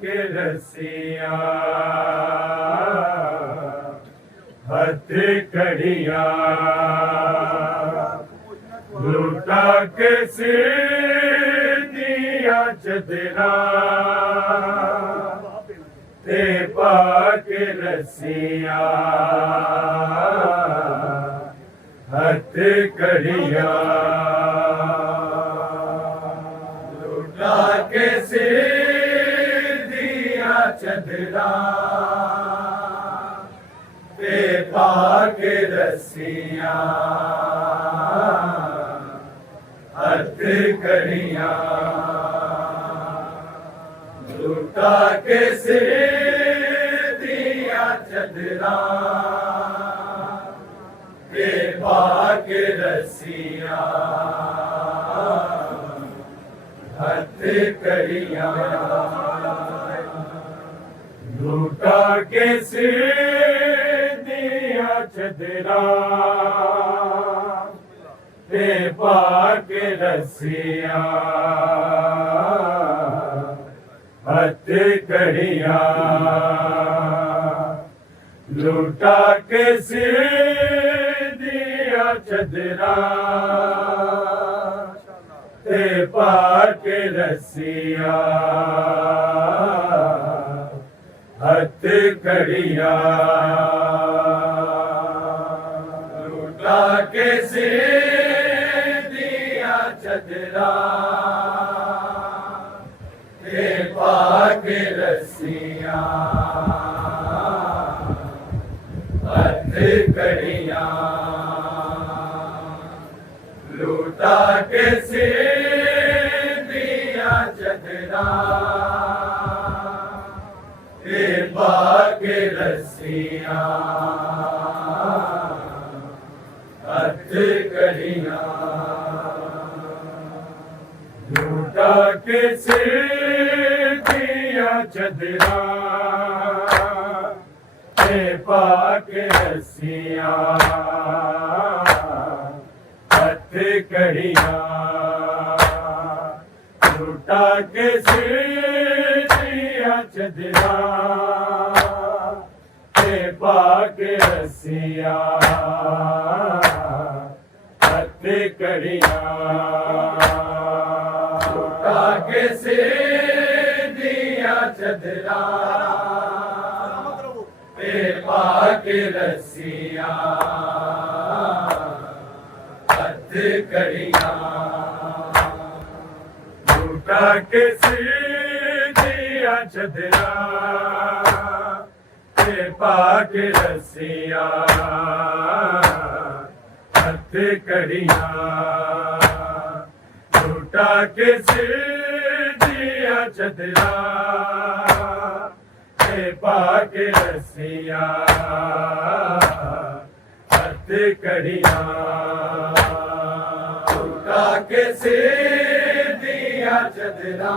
के रसिया हथ कड़िया लूटा के सिर दिया चदरा ते पाके रसिया हथ कड़िया लूटा के सिर चदरा पे पाके रसिया हथ कड़िया लूटा के सिर दिया चदरा पे पाके रसिया हथ कड़िया लूटा के सिर दिया चदरा पे पाके रसिया हथ कड़िया लूटा के सिर दिया चदरा पे पाके रसिया हथ कड़िया लूटा के सिर दिया चदरा पे पाके रसिया हथ कड़िया लूटा के सिर दिया चदरा पाके रसिया हथ कड़िया लूटा के सिर दिया चदरा पे पाके रसिया हथ कड़िया लूटा के सिर चदरा पे पाके रसिया हथ कड़िया लूटा के सिर दिया चदरा पे पाके रसिया हथ कड़िया लूटा के सिर चदरा पे पाके रसिया हथ कड़िया लूटा के सिर दिया चदरा पे पाके रसिया हथ कड़िया लूटा के सिर दिया चदरा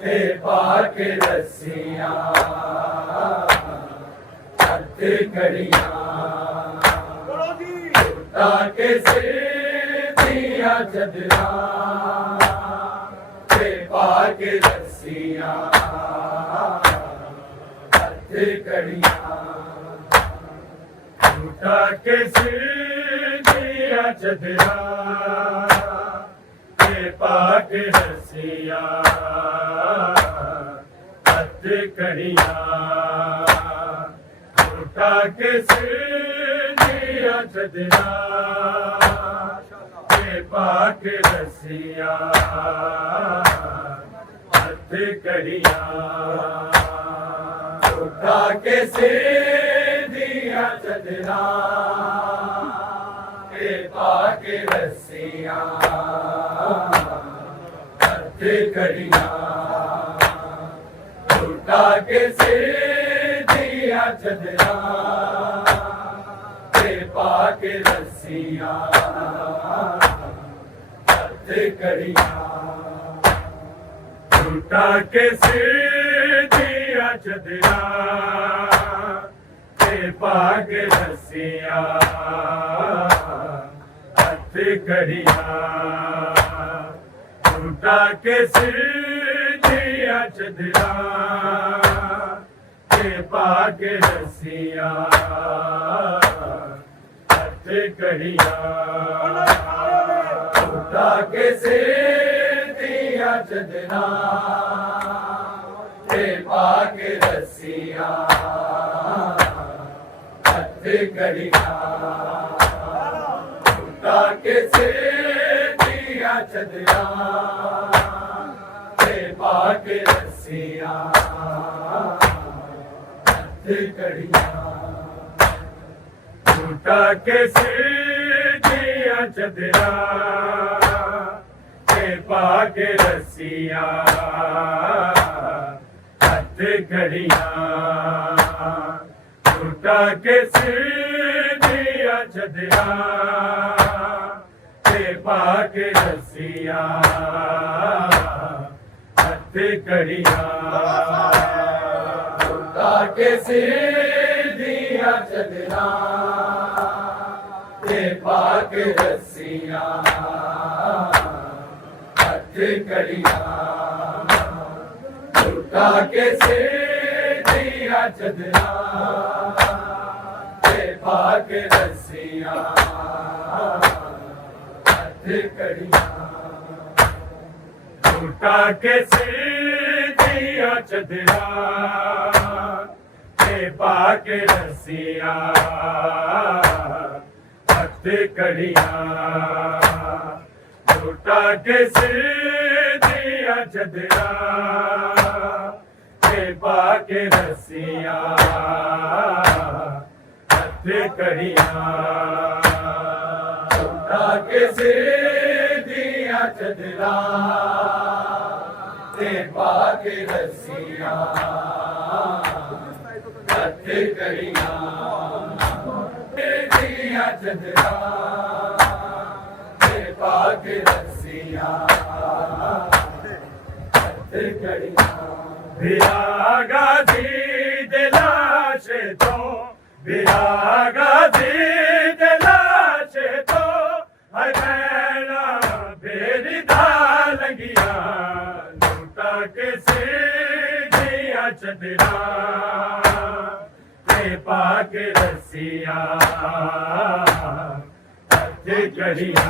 पे पाके रसिया हथ कड़िया लूटा के सिर दिया चदरा पे पाके रसिया हथ कड़िया लूटा के सिर दिया चदरा पे पाके रसिया हथ कड़िया लूटा के सिर दिया चदरा पे पाके रसिया हथ कड़िया लूटा के सिर दिया चदरा पे पाके रसिया हथ कड़िया लूटा के सिर दिया चदरा पे पाके रसिया हथ कड़िया उठा के सिर दिया चदरा ते पाग रसिया हथ कड़िया उठा के सिर दिया चदरा ते पाग रसिया हथ कड़िया उठा के सिर दिया चदरा ते पाग रसिया हथ कड़िया उठा के सिर दिया चदरा ते पाग रसिया हथ कड़िया उठा के सिर दिया चदरा ते पाग रसिया हथ कड़िया उठा के सिर दिया चदरा ते पाग रसिया हथ कड़िया उठा के सिर दिया चदरा ते पाग रसिया हथ कड़िया उठा के सिर दिया चदरा ते पाग रसिया हथ कड़िया उठा के सिर दिया चदरा ते पाग रसिया हथ कड़िया उठा के सिर दिया चदरा ते पाग रसिया हथ कड़िया उठा के सिर दिया चदरा ते पाग रसिया हथ कड़िया दिया चदरा ते पाग रसिया हथ कड़िया विरागा दी दिलाशे तो विरागा दी दिलाशे तो हरैना बेरी लगिया लूटा के सिर दिया चदरा ते पाग रसिया हथ कड़िया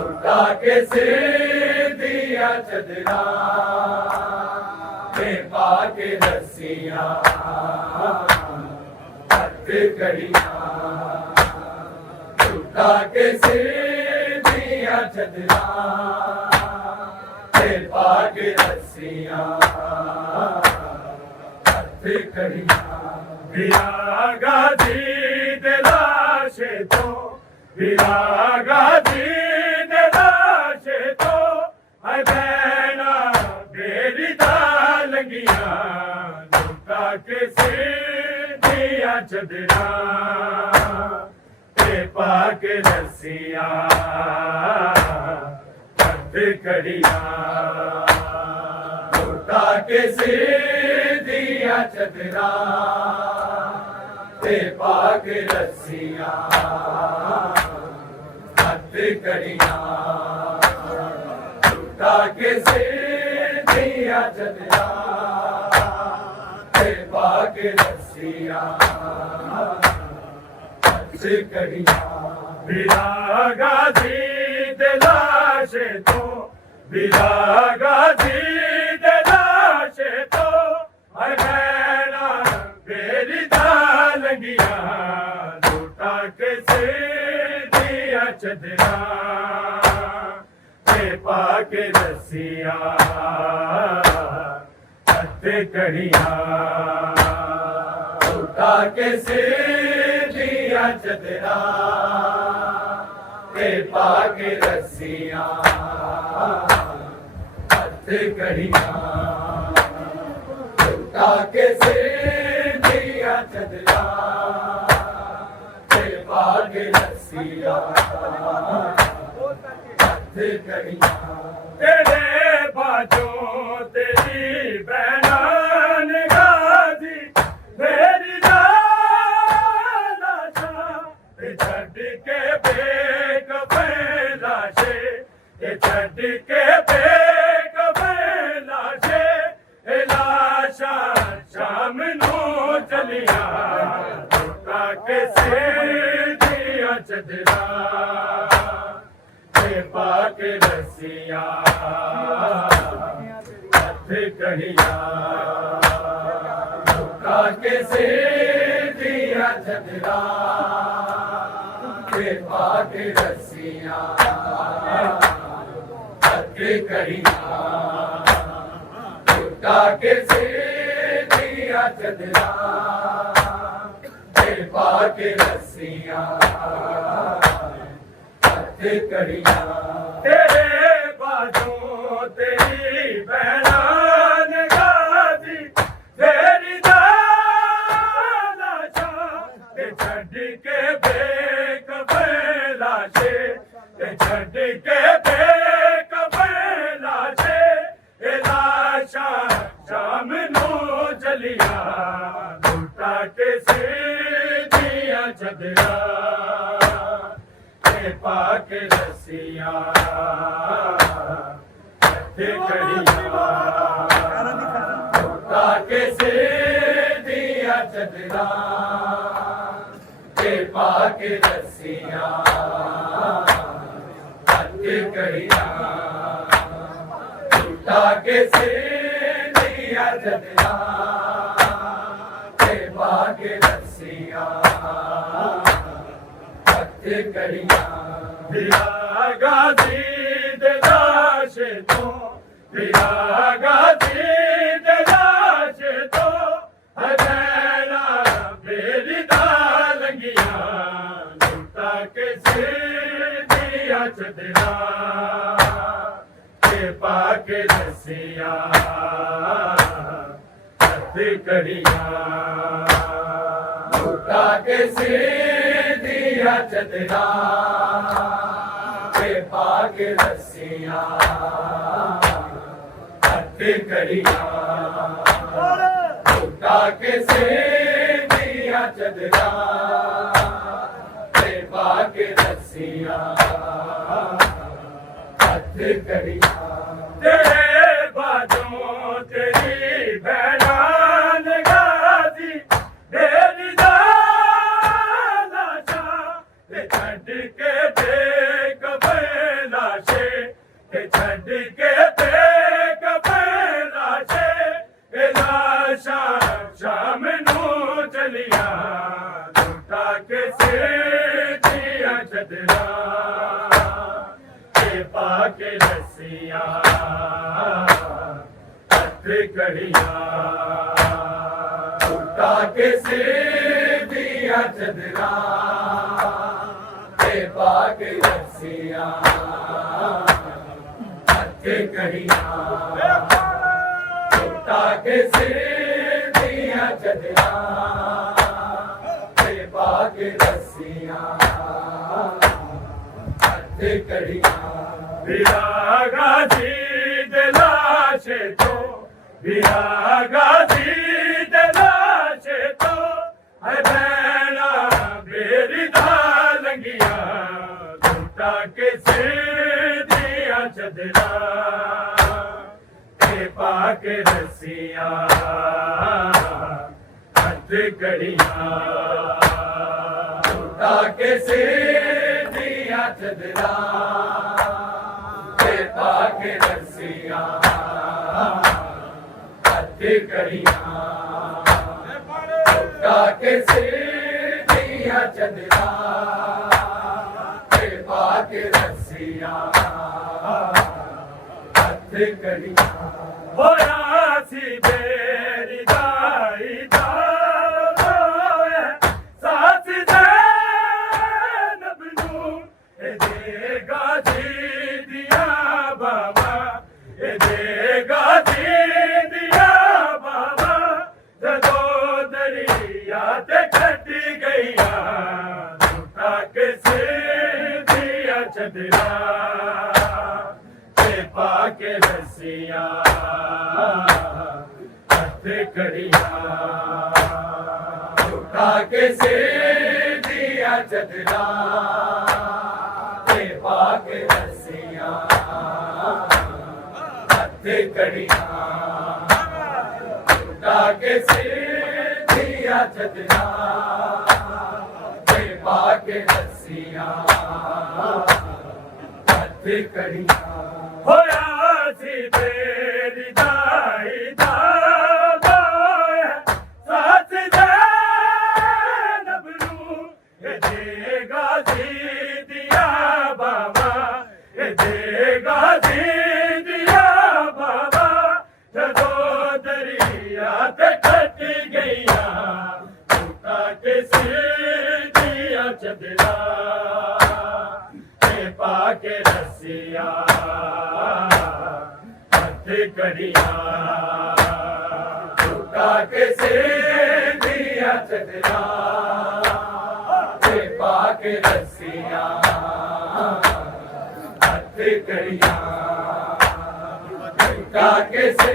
उठा के सिर दिया चदरा ते पाग रसिया हथ कड़िया उठा के सिर दिया चदरा ते पाग रसिया हथ कड़िया विरागा दी दिलाशे तो विरागा दी दिलाशे तो हरैना बेरी लगिया लूटा के सिर दिया चदरा ते पाग रसिया हथ कड़िया लूटा के सिर दिया चदरा ते पाग रसिया हथ कड़िया उठा के सिर दिया चदरा ते पाग रसिया हथ कड़िया विरागा दी दिलाशे तो विरागा दी दिलाशे तो हरैना बेरी लगिया लूटा के सिर दिया चदरा ते पाग रसिया हथ कड़िया उठा के सिर दिया चदरा ते पाग रसिया हथ कड़िया उठा के सिर दिया चदरा ते पाग रसिया हथ कड़िया तेरे बाजों तेरी बहनान गाजी मेरी लाशा छड़ के बेक लाशे छड़ के बेक लाशे लाशा शाम नू चलिया के सिर दिया चदरा पाक रसिया हथ कहिया के सिर दिया चदरा पाक रसिया हथ कहिया के सिर दिया चदरा पाक रसिया करिया तेरे बाजों तेरी बहनान गाजी तेरी लाशा छड़ के बेक लाशे छड़ के बेक लाशे लाशा शाम नू चलिया लूटा के सिर दिया चदरा पाक रसिया के से दिया चदरा पाक रसिया कहिया के से दिया चदरा पाक रसिया करिया गाजी दिलाशे तो गाजी दिलाशे तो हजैला मेरी दालंगिया लूटा के सिर दिया चदरा पाक रसिया करिया लूटा के सिर दिया चदरा पाक रसिया करिया लूटा के सिर दिया चदरा पाक रसिया करिया तेरे बाजों तेरी बहनान गाजी मेरी लाशा छड़ के बेक लाशे छड़ के बेक लाशे लाशा शाम नू चलिया लूटा के सिर दिया चदरा पाक रसिया कहिया लूटा के सिर दिया चदरा पाक रसिया कहिया लूटा के सिर दिया चदरा पाक रसिया कहिया गाजी दिलाशे तो गाजी दिलाशे तो हजैला मेरी दालंगिया लूटा के सिर दिया चदरा पाक रसिया करिया लूटा के सिर दिया चदरा पाक रसिया करिया लूटा के सिर दिया चदरा पाक रसिया करिया होया सी बेरी दाई साथ जैनब नू देगा जी दिया बाबा देगा जी दिया बाबा जदो दरिया ते खटी गईया लूटा के सिर दिया चदरा पाके रसिया कड़िया उठा के से दिया चदरा पाके रसिया कड़िया उठा के से दिया चदरा पाके रसिया कड़िया होया सी तेरी दाई चदरा पाके रसिया कड़िया उठा के से दिया चदरा पाके रसिया कड़िया उठा के से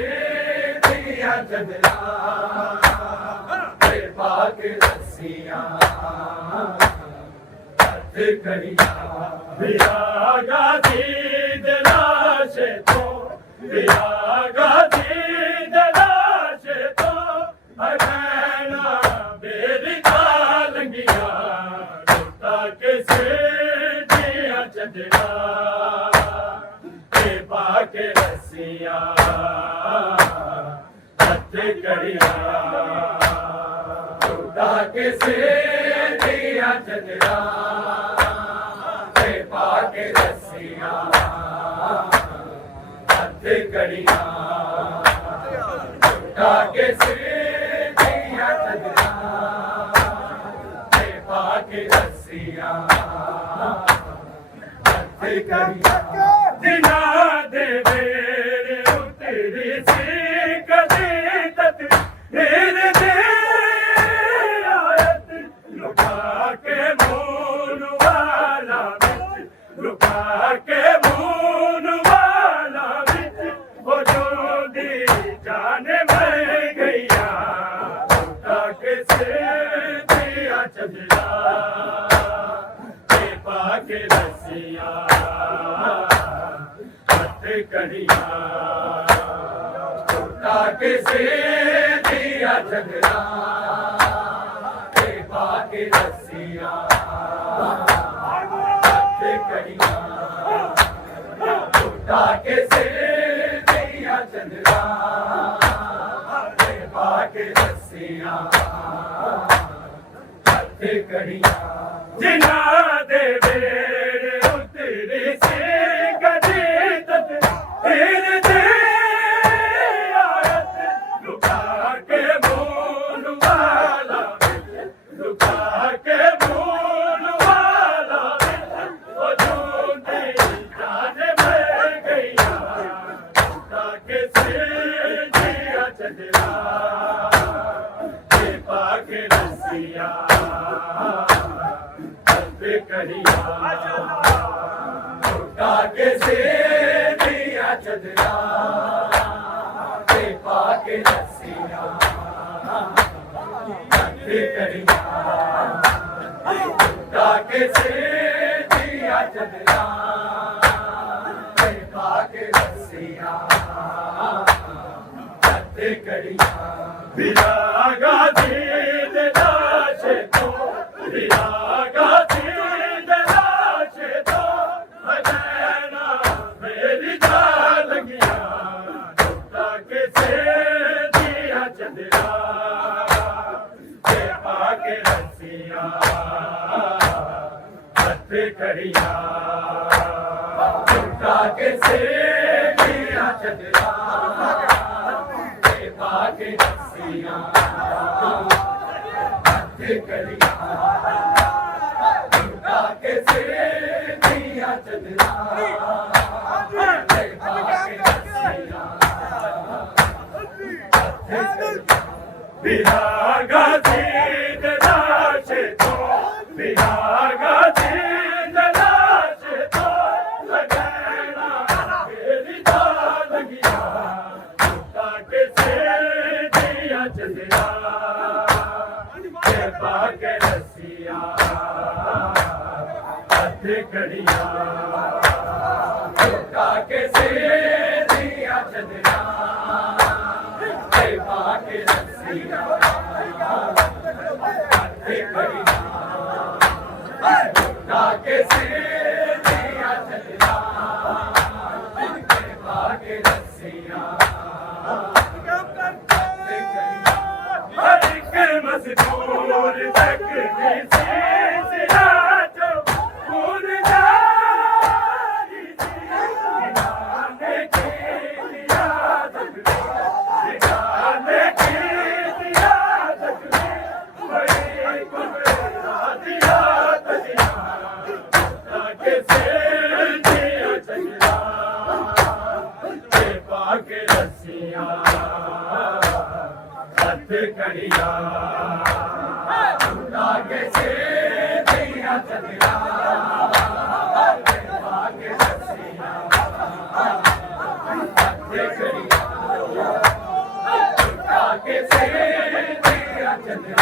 दिया चदरा पाके रसिया कड़िया विरागा दीद लाशे तो विरागा दीद लाशे तो अगैना बेरी कालंगिया उठा के से दिया चदरा पाके रसिया कड़िया उठा के से दिया चदरा पाके रसिया कड़िया उठा के से दिया चदरा पाके रसिया कड़िया दिना दे मेरे उतरी सी कदी तक धीरे धीरे आयत लुटा के मून वाला लुका के मून वाला बिच वो जोड़ी जाने में गैया उठा के से दिया चदरा पाके रसिया कड़िया उठा के से दिया चदरा पाके रसिया कड़िया उठा के से दिया चदरा पाके रसिया कड़िया जिना दे मेरे उतरी से कदी तक धीरे धीरे आयत लुका के मून वाला लुका के मून वाला वो झूठी जाने में गैया उठा के से दिया चदरा पाके रसिया कड़िया उठा के से दिया चदरा पाके रसिया कड़िया उठा के से दिया चदरा पाके रसिया कड़िया विरागा दीद लाशे तो विरागा दीद लाशे तो अगैना मेरी कालंगिया उठा के से दिया चदरा पाके रसिया कड़िया उठा के से दिया चदरा पाके रसिया कड़िया उठा के से दिया चदरा पाके रसिया विरागा दीद लाशे तो विरागा दीद लाशे तो लगैना मेरी कालंगिया कड़िया झुका के सिर दिया चदरा ते पाके रस्सिया हाथे कड़िया झुका के सिर दिया चदरा ते पाके रस्सिया हर एक मजदूर तक कड़िया झुका के सिर दिया चदरा ते पाके रस्सिया हाथे कड़िया झुका के सिर दिया चदरा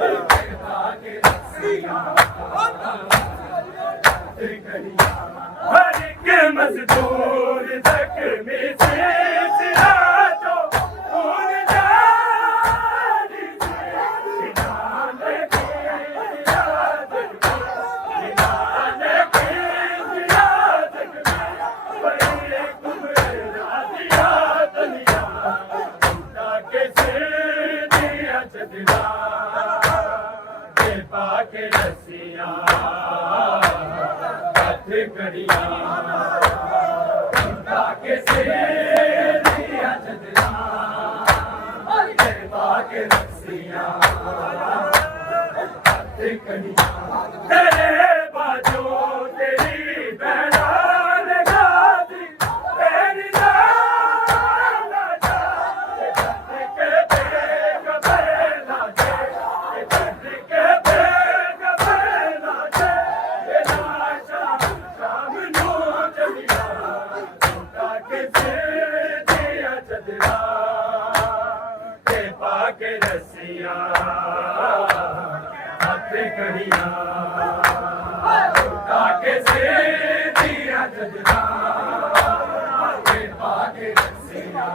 ते पाके रस्सिया हाथे कड़िया हर एक मजदूर तक में से पाके रस्सिया हाथे कड़िया झुका के सिर दिया चदरा ते पाके रस्सिया हाथे कड़िया तेरे बाजो तेरी बहना लगा दी तेरी लाला जा के बेग बेला जा पाके रस्सिया हाथे कड़िया झुका के सिर दिया चदरा ते पाके रस्सिया